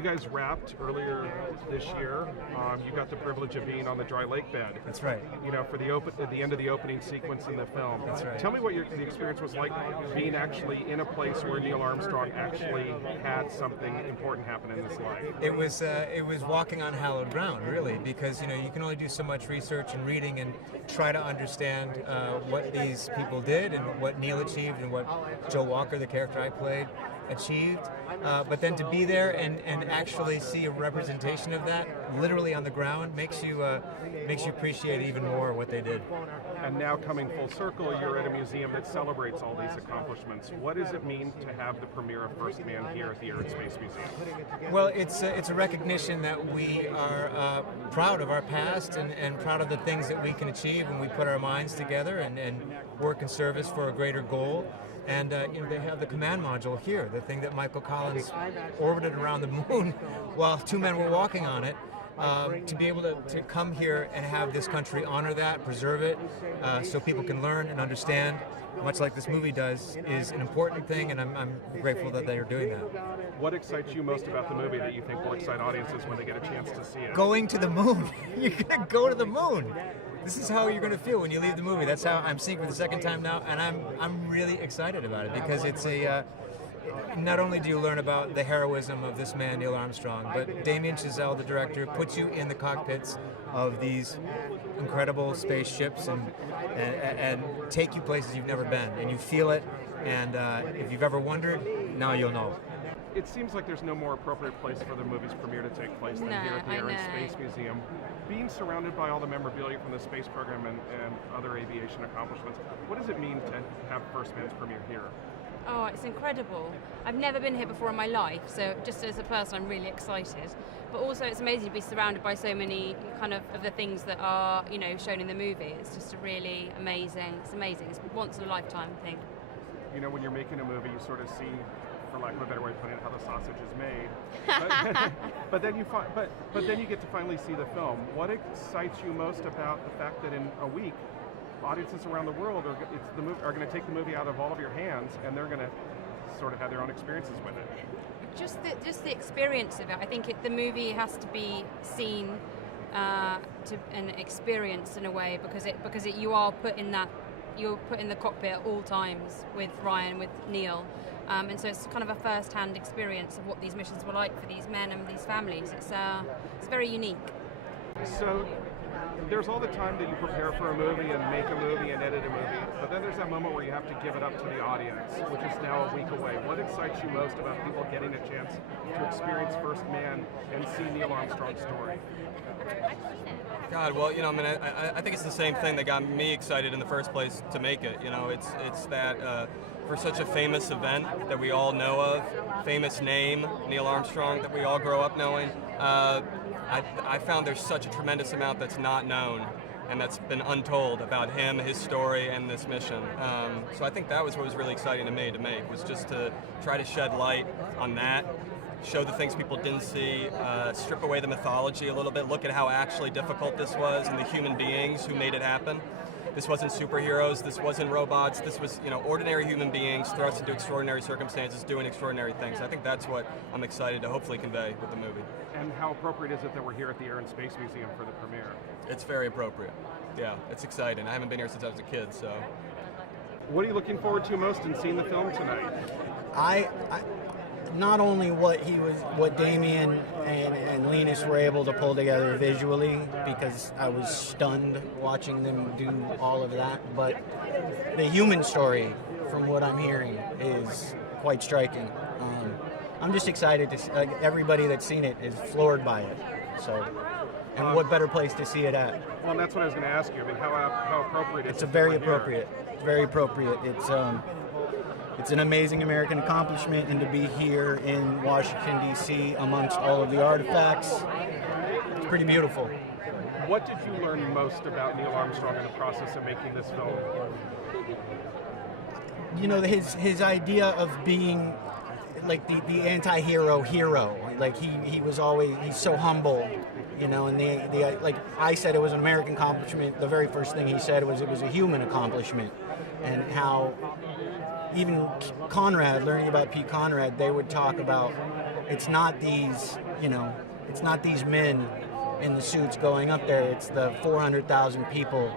you guys wrapped earlier this year. You got the privilege of being on the dry lake bed. That's right. You know, for at the end of the opening sequence in the film. That's right. Tell me what the experience was like being actually in a place where Neil Armstrong actually had something important happen in his life. It was walking on hallowed ground, really, because you can only do so much research and reading and try to understand what these people did and what Neil achieved and what Joe Walker, the character I played, achieved. But then to be there and actually see a representation of that, literally on the ground, makes you appreciate even more what they did. And now coming full circle, you're at a museum that celebrates all these accomplishments. What does it mean to have the premiere of First Man here at the Air and Space Museum? Well, it's a recognition that we are proud of our past and proud of the things that we can achieve when we put our minds together and work in service for a greater goal. And they have the command module here, the thing that Michael Collins orbited around the moon while two men were walking on it. To be able to come here and have this country honor that, preserve it, so people can learn and understand, much like this movie does, is an important thing, and I'm grateful that they are doing that. What excites you most about the movie that you think will excite audiences when they get a chance to see it? Going to the moon. You're going to go to the moon. This is how you're going to feel when you leave the movie. That's how I'm seeing it for the second time now, and I'm really excited about it because it's not only do you learn about the heroism of this man, Neil Armstrong, but Damien Chazelle, the director, puts you in the cockpits of these incredible spaceships and take you places you've never been, and you feel it, and if you've ever wondered, now you'll know. It seems like there's no more appropriate place for the movie's premiere to take place than here at the Air and Space Museum. Being surrounded by all the memorabilia from the space program and other aviation accomplishments, what does it mean to have First Man's premiere here? Oh, it's incredible. I've never been here before in my life, so just as a person I'm really excited. But also it's amazing to be surrounded by so many kind of the things that are, shown in the movie. It's just it's amazing. It's a once in a lifetime thing. When you're making a movie, you sort of see, for lack of a better way of putting it, how the sausage is made. But then you get to finally see the film. What excites you most about the fact that in a week, audiences around the world are going to take the movie out of all of your hands, and they're going to sort of have their own experiences with it? Just the experience of it. I think the movie has to be seen and experienced in a way because you are put in the cockpit at all times with Ryan, with Neil. And so it's kind of a first-hand experience of what these missions were like for these men and these families. It's very unique. So there's all the time that you prepare for a movie and make a movie and edit a movie, but then there's that moment where you have to give it up to the audience, which is now a week away. What excites you most about people getting a chance to experience First Man and see Neil Armstrong's story? God, well, I think it's the same thing that got me excited in the first place to make it. It's that for such a famous event that we all know of, famous name, Neil Armstrong, that we all grow up knowing, I found there's such a tremendous amount that's not known and that's been untold about him, his story, and this mission. So I think that was what was really exciting to me to make, was just to try to shed light on that, show the things people didn't see, strip away the mythology a little bit, look at how actually difficult this was and the human beings who made it happen. This wasn't superheroes, this wasn't robots, this was ordinary human beings thrust into extraordinary circumstances doing extraordinary things. I think that's what I'm excited to hopefully convey with the movie. And how appropriate is it that we're here at the Air and Space Museum for the premiere? It's very appropriate. Yeah, it's exciting. I haven't been here since I was a kid, so. What are you looking forward to most in seeing the film tonight? I not only what Damien and Linus were able to pull together visually, because I was stunned watching them do all of that, but the human story, from what I'm hearing, is quite striking. I'm just excited to everybody that's seen it is floored by it. So, and what better place to see it at? Well, that's what I was going to ask you. I mean, how appropriate is it? It's very appropriate. It's very appropriate. It's an amazing American accomplishment, and to be here in Washington, D.C. amongst all of the artifacts, it's pretty beautiful. What did you learn most about Neil Armstrong in the process of making this film? His idea of being like the anti-hero hero. Like he's so humble, and like I said, it was an American accomplishment. The very first thing he said was it was a human accomplishment, and how even Conrad, learning about Pete Conrad, they would talk about it's not these, it's not these men in the suits going up there. It's the 400,000 people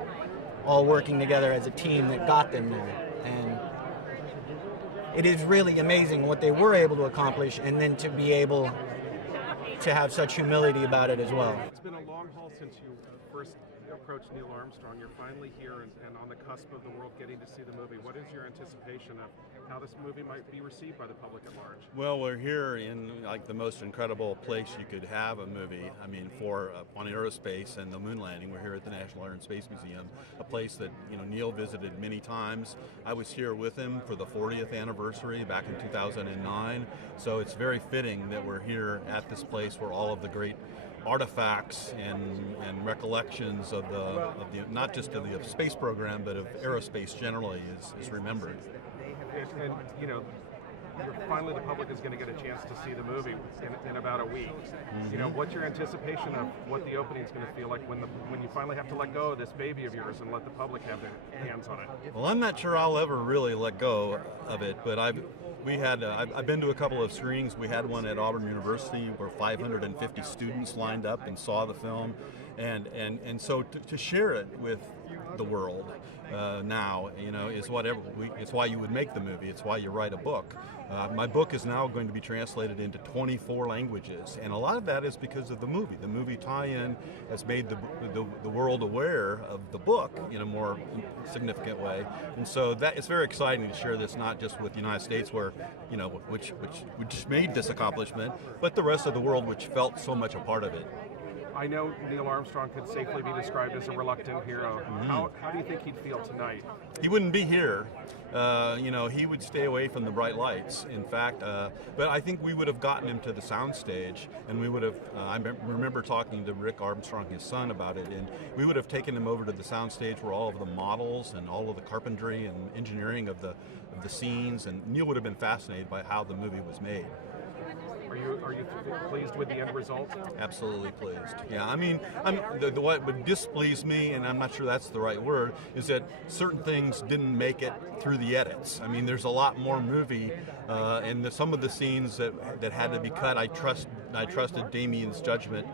all working together as a team that got them there. And it is really amazing what they were able to accomplish, and then to be able to have such humility about it as well. It's been a long haul since you first approached Neil Armstrong. You're finally here and on the cusp of the world getting to see the movie. What is your anticipation of how this movie might be received by the public at large? Well, we're here in like the most incredible place you could have a movie. I mean, for on aerospace and the moon landing, we're here at the National Air and Space Museum, a place that Neil visited many times. I was here with him for the 40th anniversary back in 2009, so it's very fitting that we're here at this place where all of the great artifacts and recollections of the not just of the space program but of aerospace generally is remembered. And finally the public is going to get a chance to see the movie in about a week. Mm-hmm. What's your anticipation of what the opening is going to feel like when you finally have to let go of this baby of yours and let the public have their hands on it? Well, I'm not sure I'll ever really let go of it, but I've been to a couple of screenings. We had one at Auburn University where 550 students lined up and saw the film, and so to share it with the world now, is it's why you would make the movie. It's why you write a book. My book is now going to be translated into 24 languages, and a lot of that is because of the movie. The movie tie-in has made the world aware of the book in a more significant way, and so that it's very exciting to share this not just with the United States, where which made this accomplishment, but the rest of the world, which felt so much a part of it. I know Neil Armstrong could safely be described as a reluctant hero. Mm-hmm. How do you think he'd feel tonight? He wouldn't be here. He would stay away from the bright lights. In fact, but I think we would have gotten him to the soundstage, and we would have. I remember talking to Rick Armstrong, his son, about it, and we would have taken him over to the soundstage where all of the models and all of the carpentry and engineering of the scenes, and Neil would have been fascinated by how the movie was made. Are you pleased with the end result? Absolutely pleased. Yeah, I mean, what would displease me, and I'm not sure that's the right word, is that certain things didn't make it through the edits. I mean, there's a lot more movie, and some of the scenes that had to be cut, I trusted Damien's judgment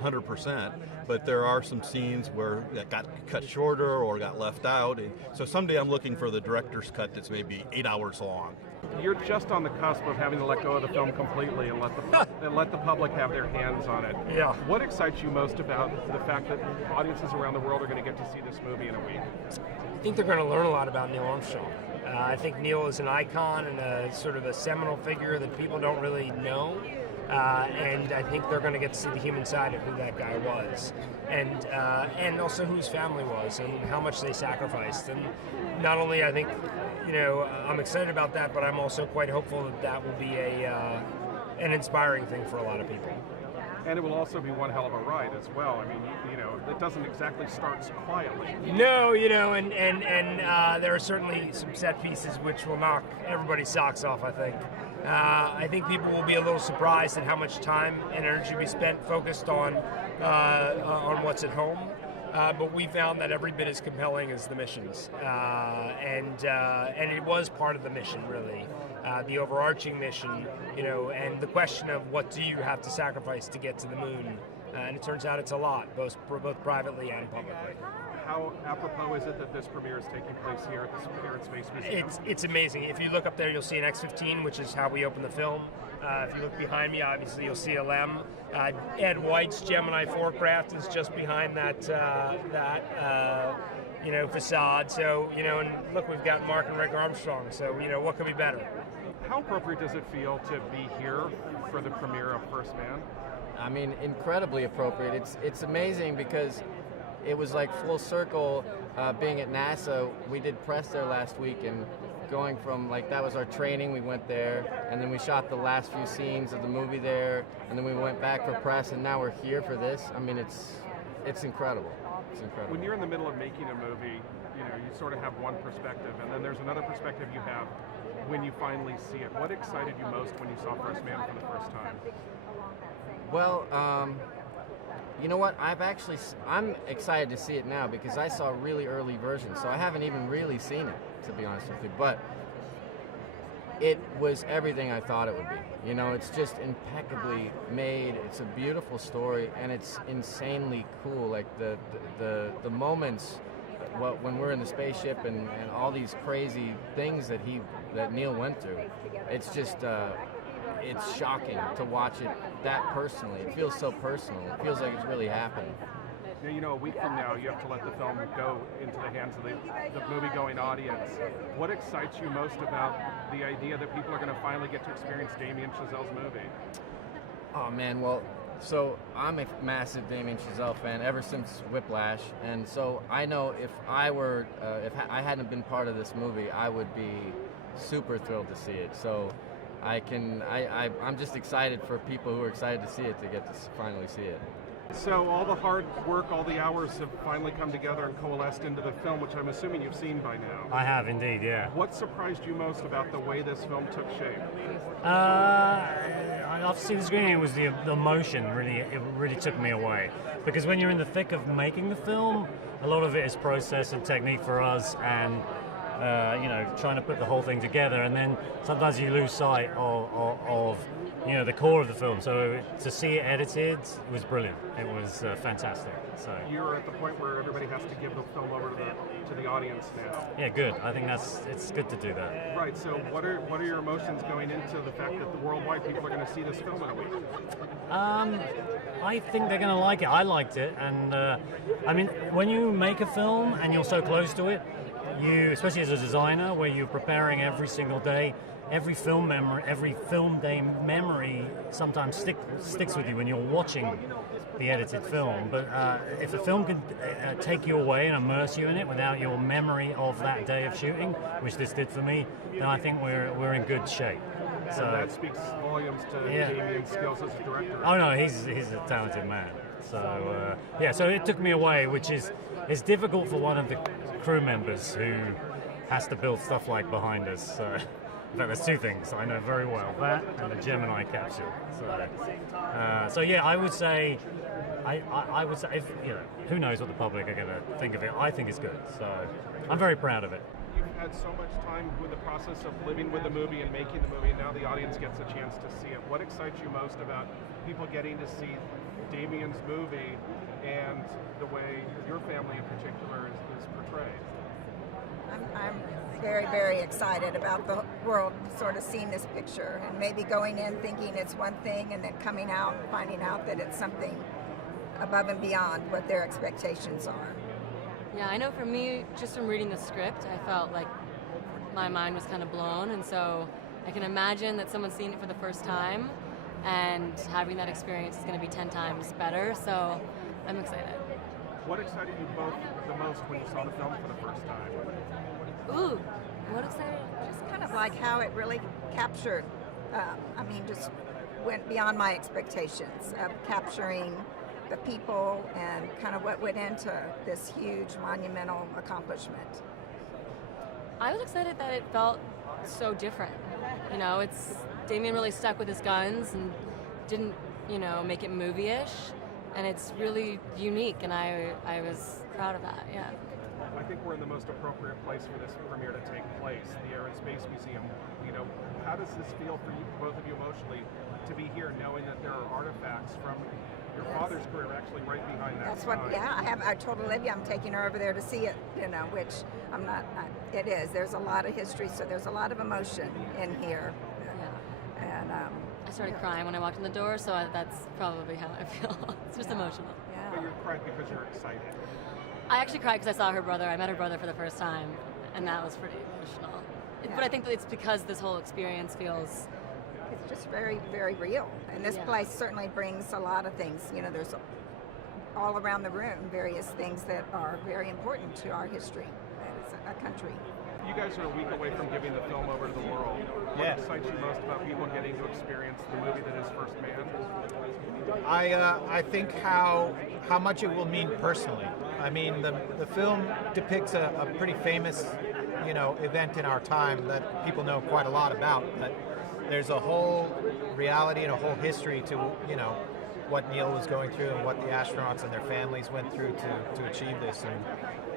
100%, but there are some scenes that got cut shorter or got left out, and so someday I'm looking for the director's cut that's maybe 8 hours long. You're just on the cusp of having to let go of the film completely and let the public have their hands on it. Yeah. What excites you most about the fact that audiences around the world are going to get to see this movie in a week? I think they're going to learn a lot about Neil Armstrong. I think Neil is an icon and a sort of a seminal figure that people don't really know. And I think they're going to get to see the human side of who that guy was, and also who his family was, and how much they sacrificed. And not only I think, I'm excited about that, but I'm also quite hopeful that will be an inspiring thing for a lot of people. And it will also be one hell of a ride as well. I mean, it doesn't exactly start quietly. No, and there are certainly some set pieces which will knock everybody's socks off, I think. I think people will be a little surprised at how much time and energy we spent focused on what's at home. But we found that every bit as compelling as the missions, and it was part of the mission, really, the overarching mission, and the question of what do you have to sacrifice to get to the moon, and it turns out it's a lot, both privately and publicly. How apropos is it that this premiere is taking place here at the Air and Space Museum? It's amazing. If you look up there, you'll see an X-15, which is how we open the film. If you look behind me, obviously you'll see a LEM. Ed White's Gemini 4 craft is just behind that facade. So, and look, we've got Mark and Rick Armstrong. So, what could be better? How appropriate does it feel to be here for the premiere of First Man? I mean, incredibly appropriate. It's amazing because it was like full circle being at NASA. We did press there last week, and going from that was our training, we went there, and then we shot the last few scenes of the movie there, and then we went back for press, and now we're here for this. I mean, it's incredible. It's incredible. When you're in the middle of making a movie, you sort of have one perspective, and then there's another perspective you have when you finally see it. What excited you most when you saw First Man for the first time? Well, you know what? I'm excited to see it now because I saw a really early version, so I haven't even really seen it, to be honest with you. But it was everything I thought it would be. You know, it's just impeccably made. It's a beautiful story, and it's insanely cool. Like the moments when we're in the spaceship and all these crazy things that Neil went through. It's just it's shocking to watch it that personally. It feels so personal. It feels like it's really happened. Now, you know, a week from now, you have to let the film go into the hands of the movie-going audience. What excites you most about the idea that people are going to finally get to experience Damien Chazelle's movie? Oh man, well, so I'm a massive Damien Chazelle fan ever since Whiplash, and so I know if I hadn't been part of this movie, I would be super thrilled to see it. So I'm just excited for people who are excited to see it to get to finally see it. So all the hard work, all the hours have finally come together and coalesced into the film, which I'm assuming you've seen by now. I have indeed, yeah. What surprised you most about the way this film took shape? After seeing the screening, it was the emotion it really took me away. Because when you're in the thick of making the film, a lot of it is process and technique for us, and trying to put the whole thing together, and then sometimes you lose sight of the core of the film. So to see it edited was brilliant. It was fantastic. So you're at the point where everybody has to give the film over to the audience now. Yeah, good. I think it's good to do that. Right. So what are your emotions going into the fact that the worldwide people are going to see this film in a week? I think they're going to like it. I liked it, and I mean, when you make a film and you're so close to it, you, especially as a designer, where you're preparing every single day. Every film day memory sometimes sticks with you when you're watching the edited film. But if a film can take you away and immerse you in it without your memory of that day of shooting, which this did for me, then I think we're in good shape. So that speaks volumes to Damien's skills as a director. Oh no, he's a talented man. So so it took me away, which is difficult for one of the crew members who has to build stuff like behind us. So. In fact, there's two things I know very well: that and the Gemini capsule. So I would say, if, who knows what the public are going to think of it. I think it's good. So I'm very proud of it. You've had so much time with the process of living with the movie and making the movie, and now the audience gets a chance to see it. What excites you most about people getting to see Damien's movie and the way your family in particular is portrayed? I'm very, very excited about the world sort of seeing this picture and maybe going in thinking it's one thing and then coming out and finding out that it's something above and beyond what their expectations are. Yeah, I know for me, just from reading the script, I felt like my mind was kind of blown, and so I can imagine that someone's seen it for the first time and having that experience is going to be 10 times better, so I'm excited. What excited you both the most when you saw the film for the first time? Ooh, what excited? Just kind of like how it really captured, just went beyond my expectations of capturing the people and kind of what went into this huge monumental accomplishment. I was excited that it felt so different. It's Damien really stuck with his guns and didn't, make it movie-ish, and it's really unique, and I was proud of that, yeah. I think we're in the most appropriate place for this premiere to take place, the Air and Space Museum. How does this feel for you, both of you emotionally, to be here knowing that there are artifacts from your father's career actually right behind that? That's what, I told Olivia I'm taking her over there to see it, which I'm not, it is. There's a lot of history, so there's a lot of emotion in here. Yeah. And I started crying when I walked in the door, so that's probably how I feel. It's just emotional. Yeah. But you're crying because you're excited. I actually cried because I saw her brother. I met her brother for the first time, and that was pretty emotional. Yeah. But I think that it's because this whole experience feels... It's just very, very real. And this place certainly brings a lot of things. There's all around the room various things that are very important to our history as a country. You guys are a week away from giving the film over to the world. What excites you most about people getting to experience the movie that is First Man? I think how much it will mean personally. I mean, the film depicts a pretty famous, event in our time that people know quite a lot about. But there's a whole reality and a whole history to, what Neil was going through and what the astronauts and their families went through to achieve this. And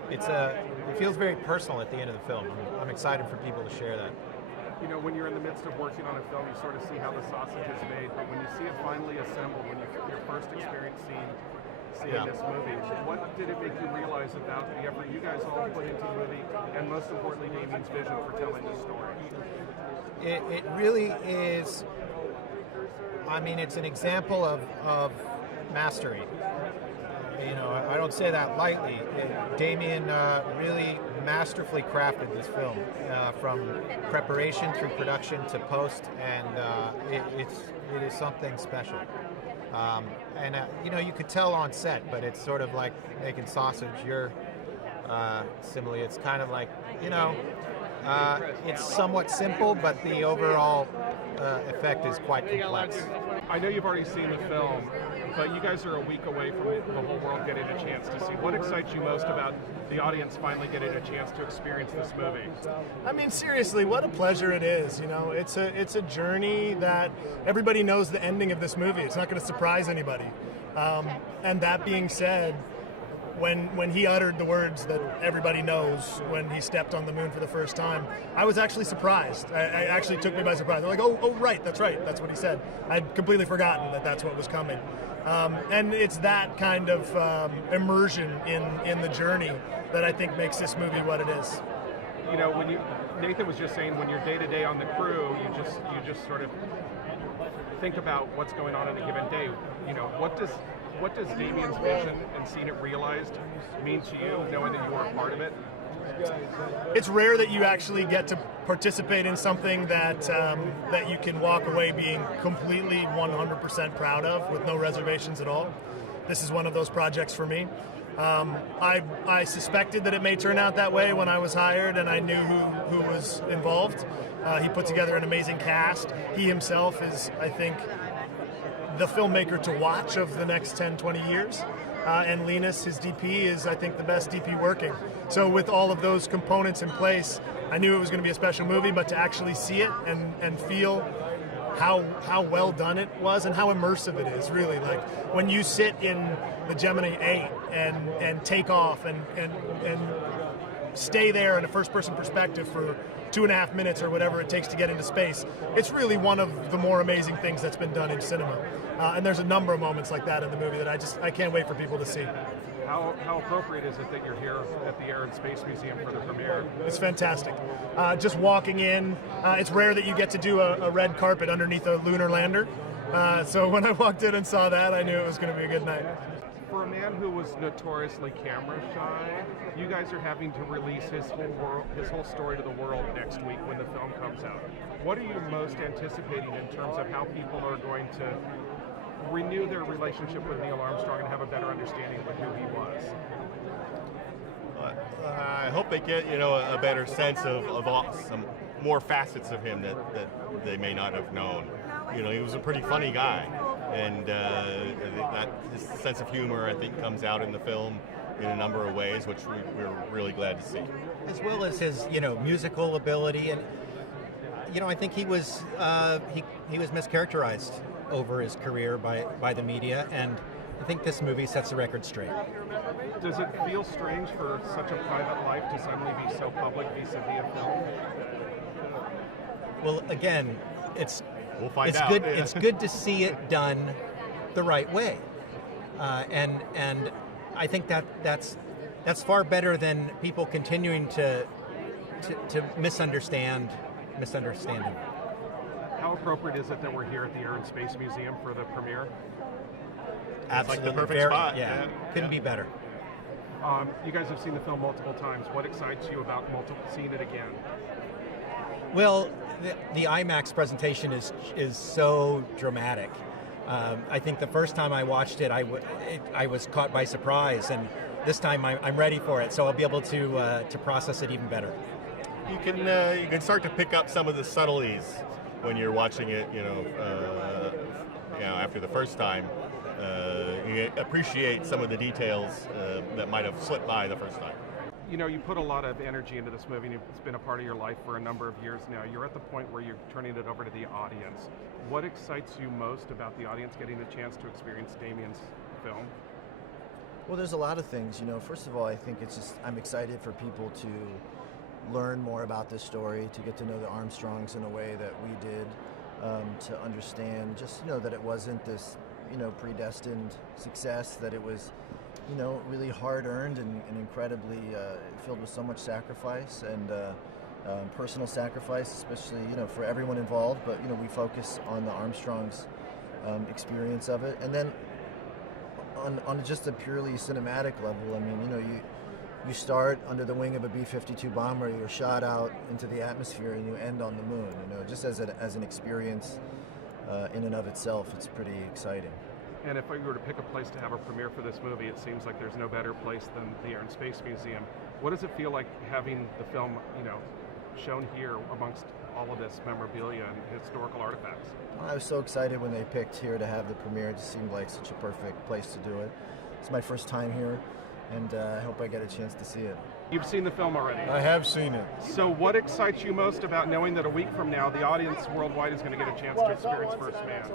it feels very personal at the end of the film. I'm excited for people to share that. You know, when you're in the midst of working on a film, you sort of see how the sausage is made, but when you see it finally assembled, when your first experience seeing this movie, what did it make you realize about the effort you guys all put into the movie, and most importantly, Damien's vision for telling this story? It really is. I mean, it's an example of mastery. You know, I don't say that lightly. Damien really masterfully crafted this film from preparation through production to post, and it is something special. You know, you could tell on set, but it's sort of like making sausage. Your simile, it's kind of like, you know, it's somewhat simple, but the overall effect is quite complex. I know you've already seen the film, but you guys are a week away from the whole world getting a chance to see. What excites you most about the audience finally getting a chance to experience this movie? I mean, seriously, what a pleasure it is. You know, it's a journey that everybody knows the ending of this movie. It's not going to surprise anybody. And that being said, when he uttered the words that everybody knows when he stepped on the moon for the first time, I was actually surprised. I actually took me by surprise. I'm like, oh, right, that's right. That's what he said. I'd completely forgotten that that's what was coming. And it's that kind of immersion in the journey that I think makes this movie what it is. You know, when Nathan was just saying, when you're day to day on the crew, you just sort of think about what's going on in a given day. You know, what does Damien's vision and seeing it realized mean to you, knowing that you were a part of it? It's rare that you actually get to participate in something that you can walk away being completely 100% proud of with no reservations at all. This is one of those projects for me. I suspected that it may turn out that way when I was hired, and I knew who was involved. He put together an amazing cast. He himself is, I think, the filmmaker to watch of the next 10, 20 years. And Linus, his DP, is, I think, the best DP working. So with all of those components in place, I knew it was going to be a special movie, but to actually see it and feel how well done it was and how immersive it is, really. Like, when you sit in the Gemini 8 and take off and stay there in a first-person perspective for 2.5 minutes or whatever it takes to get into space, it's really one of the more amazing things that's been done in cinema. And there's a number of moments like that in the movie that I can't wait for people to see. How appropriate is it that you're here at the Air and Space Museum for the premiere? It's fantastic. Just walking in, it's rare that you get to do a red carpet underneath a lunar lander. So when I walked in and saw that, I knew it was going to be a good night. For a man who was notoriously camera shy, you guys are having to release his whole story to the world next week when the film comes out. What are you most anticipating in terms of how people are going to renew their relationship with Neil Armstrong and have a better understanding of who he was? I hope they get, a better sense of some more facets of him that they may not have known. He was a pretty funny guy, and that his sense of humor, I think, comes out in the film in a number of ways, which we're really glad to see. As well as his, musical ability, and I think he was mischaracterized over his career by the media, and I think this movie sets the record straight. Does it feel strange for such a private life to suddenly be so public vis-a-vis a film? Well, again, it's out. good. It's good to see it done the right way, and I think that's far better than people continuing to misunderstand him. How appropriate is it that we're here at the Air and Space Museum for the premiere? Absolutely, like the perfect spot. Yeah, couldn't be better. You guys have seen the film multiple times. What excites you about seeing it again? Well, the IMAX presentation is so dramatic. I think the first time I watched it, I was caught by surprise, and this time I'm ready for it, so I'll be able to process it even better. You can start to pick up some of the subtleties when you're watching it. After the first time, you appreciate some of the details that might have slipped by the first time. You put a lot of energy into this movie, and it's been a part of your life for a number of years now. You're at the point where you're turning it over to the audience. What excites you most about the audience getting a chance to experience Damien's film? Well, there's a lot of things. First of all, I think I'm excited for people to learn more about this story, to get to know the Armstrongs in a way that we did, to understand just, that it wasn't this, predestined success, that it was, really hard-earned and incredibly filled with so much sacrifice and personal sacrifice, especially, for everyone involved. But, we focus on the Armstrongs' experience of it. And then on just a purely cinematic level, I mean, you start under the wing of a B-52 bomber, you're shot out into the atmosphere, and you end on the moon. Just as an experience in and of itself, it's pretty exciting. And if I were to pick a place to have a premiere for this movie, it seems like there's no better place than the Air and Space Museum. What does it feel like having the film, shown here amongst all of this memorabilia and historical artifacts? I was so excited when they picked here to have the premiere. It just seemed like such a perfect place to do it. It's my first time here, and I hope I get a chance to see it. You've seen the film already? I have seen it. So what excites you most about knowing that a week from now, the audience worldwide is going to get a chance to experience First Man?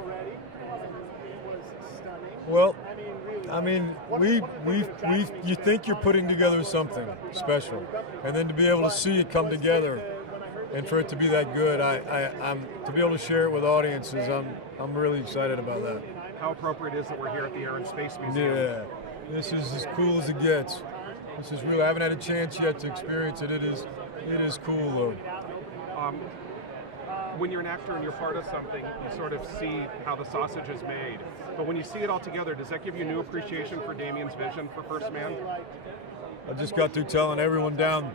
Well, I mean, you think you're putting together something special, and then to be able to see it come together, and for it to be that good, I'm to be able to share it with audiences. I'm really excited about that. How appropriate is that we're here at the Air and Space Museum? Yeah, this is as cool as it gets. This is real. I haven't had a chance yet to experience it. It is cool though. When you're an actor and you're part of something, you sort of see how the sausage is made. But when you see it all together, does that give you a new appreciation for Damien's vision for First Man? I just got through telling everyone down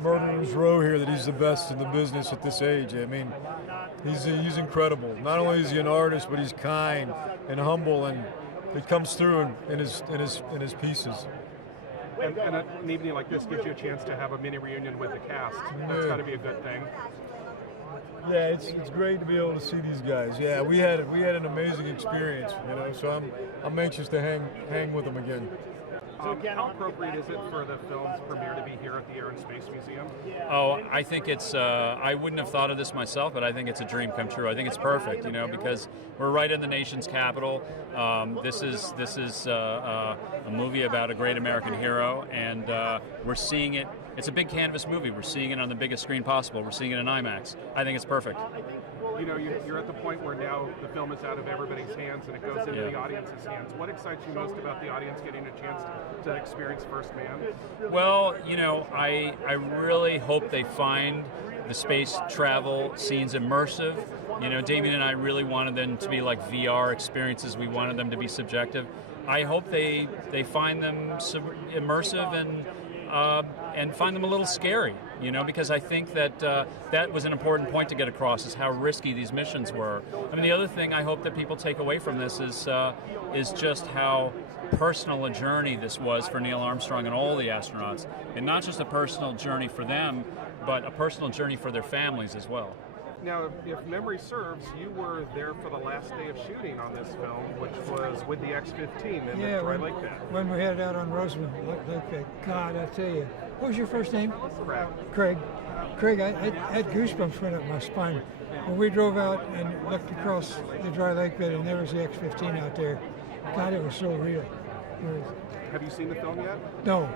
Murderer's Row here that he's the best in the business at this age. I mean, he's incredible. Not only is he an artist, but he's kind and humble, and it comes through in his pieces. And an evening like this gives you a chance to have a mini reunion with the cast. That's got to be a good thing. Yeah, it's great to be able to see these guys. Yeah, we had an amazing experience, So I'm anxious to hang with them again. How appropriate is it for the film's premiere to be here at the Air and Space Museum? Oh, I think it's, I wouldn't have thought of this myself, but I think it's a dream come true. I think it's perfect, because we're right in the nation's capital. This is a movie about a great American hero, and we're seeing it. It's a big canvas movie. We're seeing it on the biggest screen possible. We're seeing it in IMAX. I think it's perfect. You're at the point where now the film is out of everybody's hands and it goes into the audience's hands. What excites you most about the audience getting a chance to experience First Man? Well, I really hope they find the space travel scenes immersive. Damien and I really wanted them to be like VR experiences. We wanted them to be subjective. I hope they find them immersive and find them a little scary, because I think that that was an important point to get across, is how risky these missions were. I mean, the other thing I hope that people take away from this is just how personal a journey this was for Neil Armstrong and all the astronauts, and not just a personal journey for them, but a personal journey for their families as well. Now, if memory serves, you were there for the last day of shooting on this film, which was with the X-15 in the Twilight Saga. When we headed out on Rosamond, God, I tell you. What was your first name? Craig. Craig, I had goosebumps went up my spine. When we drove out and looked across the dry lake bed, and there was the X-15 out there. God, it was so real. Have you seen the film yet? No.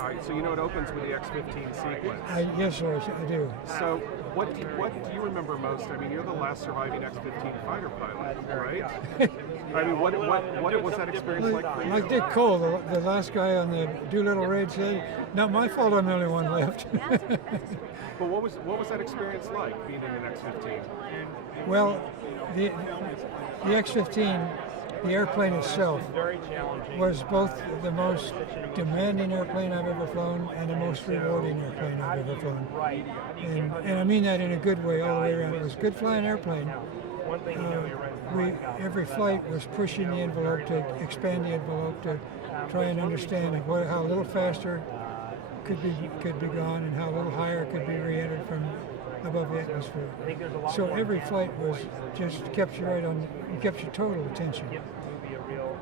All right, so it opens with the X-15 sequence. Yes, sir, I do. So what do you remember most? I mean, you're the last surviving X-15 fighter pilot, right? I mean, what was that experience like for you? Like Dick Cole, the last guy on the Doolittle raid said, not my fault I'm the only one left. But what was that experience like, being in an X-15? Well, the X-15, the airplane itself, was both the most demanding airplane I've ever flown and the most rewarding airplane I've ever flown. And I mean that in a good way all the way around. It was a good flying airplane. Every flight was pushing the envelope to expand the envelope to try and understand how a little faster could be gone and how a little higher could be re-entered from above the atmosphere. So every flight was just kept you kept your total attention.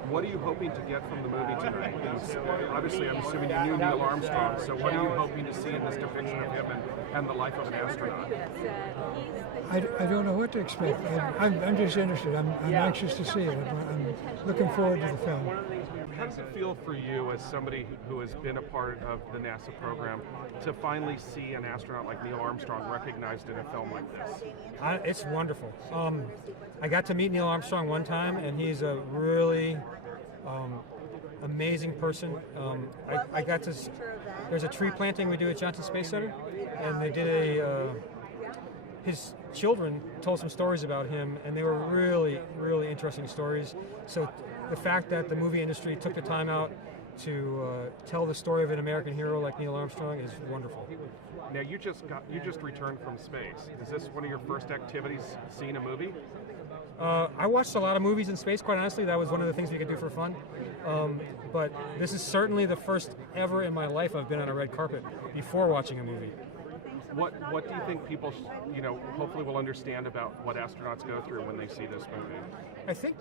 What are you hoping to get from the movie tonight? Obviously, I'm assuming you knew Neil Armstrong, so what are you hoping to see in this depiction of him and the life of an astronaut? I don't know what to expect. I'm just interested. I'm anxious to see it. looking forward to the film. How does it feel for you as somebody who has been a part of the NASA program to finally see an astronaut like Neil Armstrong recognized in a film like this? It's wonderful. I got to meet Neil Armstrong one time, and he's a really amazing person. I got to. There's a tree planting we do at Johnson Space Center, and they did his children told some stories about him, and they were really, really interesting stories. So the fact that the movie industry took the time out to tell the story of an American hero like Neil Armstrong is wonderful. Now you just returned from space. Is this one of your first activities, seeing a movie? I watched a lot of movies in space, quite honestly. That was one of the things we could do for fun. But this is certainly the first ever in my life I've been on a red carpet before watching a movie. What do you think people, hopefully will understand about what astronauts go through when they see this movie? I think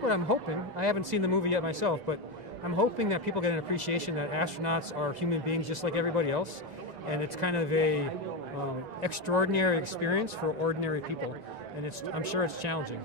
what I'm hoping, I haven't seen the movie yet myself, but I'm hoping that people get an appreciation that astronauts are human beings just like everybody else, and it's kind of a extraordinary experience for ordinary people, and I'm sure it's challenging.